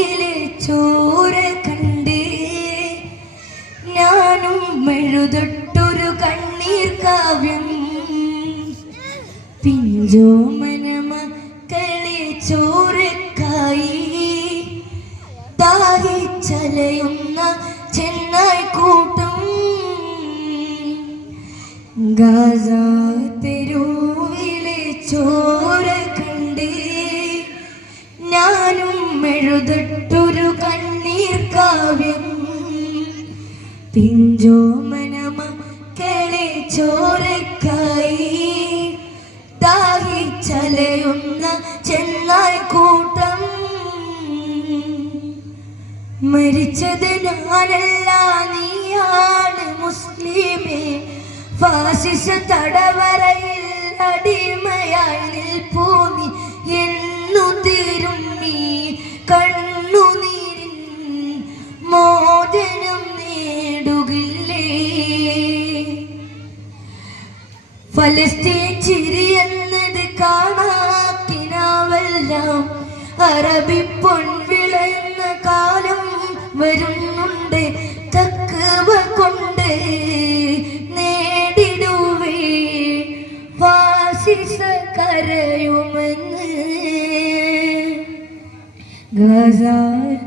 തെരുവിലെ ചോര കണ്ടേ ഞാനും മെഴുതൊട്ടൊരു കണ്ണീർ കാവ്യം പിഞ്ചോമന മക്കളെ ചോരക്കായി ദാഹിച്ചലയുന്ന ചെന്നായി കൂട്ടം ഗാസ തെരുവിലെ ചോര കണ്ടേ ഞാനും മെഴുതൊട്ടൊരു കണ്ണീർ കാവ്യം പിഞ്ചോമന മക്കളെ ചോരക്കായി ദാഹിച്ചലയുന്ന ചെന്നായി കൂട്ടം മരിച്ചത് ഞാനല്ല നീയാണ് മുസ്ലിമേ ഫാസിസ തടവറയിൽ അടിമയായി നിൽപ്പൂ നീ എന്നു തീരും നീ കണ്ണുനീരിൻ മോചനം നേടുകില്ലേ ഫലസ്തീൻ ചിരി എന്നത് കാണാക്കിനാവെല്ലാം അറബി പൊൻവിളയുന്ന കാലം വരുന്നുണ്ട് തക്കവ കൊണ്ട് നേടിടുവേ ഫാസിസ കരയുമെന്ന് ഗാസ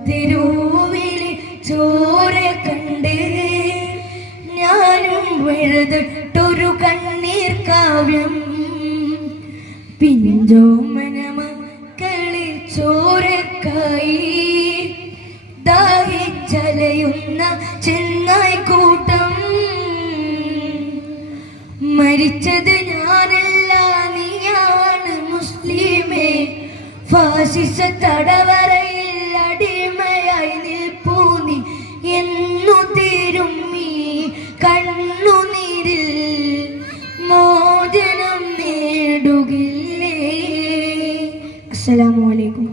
തെരുവിലെ ചോര കണ്ട് ഞാനും വെഴുതൊട്ടൊരു കണ്ണീർ കാവ്യം പിഞ്ചോമന മക്കളെ ചോരക്കായി ദാഹിച്ചലയുന്ന ചെന്നായി കൂട്ടം മരിച്ചത് ഞാനല്ല നീയാണ് മുസ്ലിമേ ഫാസിസ തടവറയിൽ അടിമയായി നിൽപ്പൂ നീ എന്നു തീരും നീ കണ്ണുനീരിൽ മോചനം നേടുകില്ലേ. അസ്സലാമു അലൈക്കും.